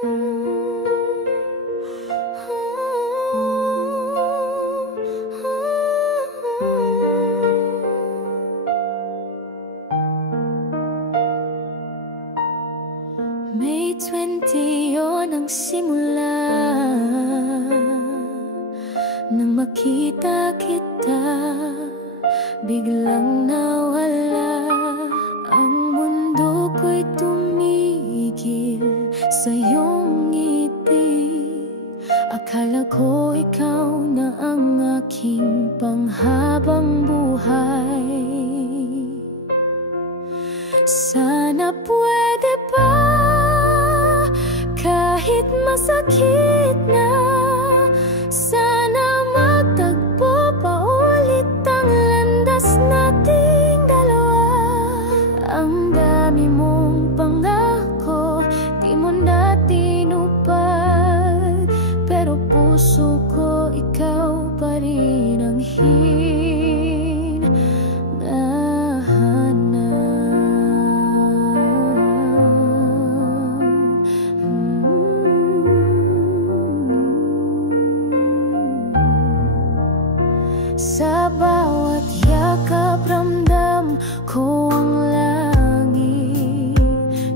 May 20 yun ang simula nang makita kita, biglang nawala ang mundo ko'y tumigil sa iyong ngiti. Akala ko ikaw na ang aking panghabang buhay. Sana pwede ba kahit masakit na, sana magtagpo pa ulit ang landas nating dalawa. Ang dami mong pangako, di mo na tinupad, pero puso ko ikaw pa rin ang sa bawat yakap ramdam ko ang langit.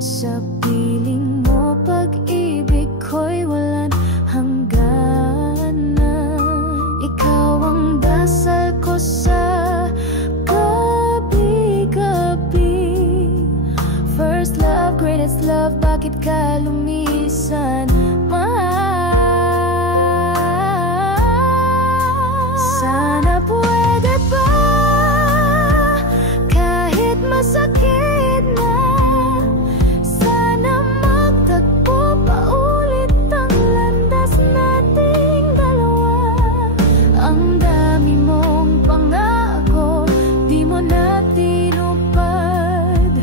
Sa piling mo pag-ibig ko'y walang hangganan. Ikaw ang dasal ko sa gabi-gabi. First love, greatest love, bakit ka lumisan? Sana pwede ba kahit masakit na, sana magtagpo pa ulit ang landas nating dalawa. Ang dami mong pangako, di mo na tinupad,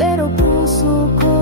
pero puso ko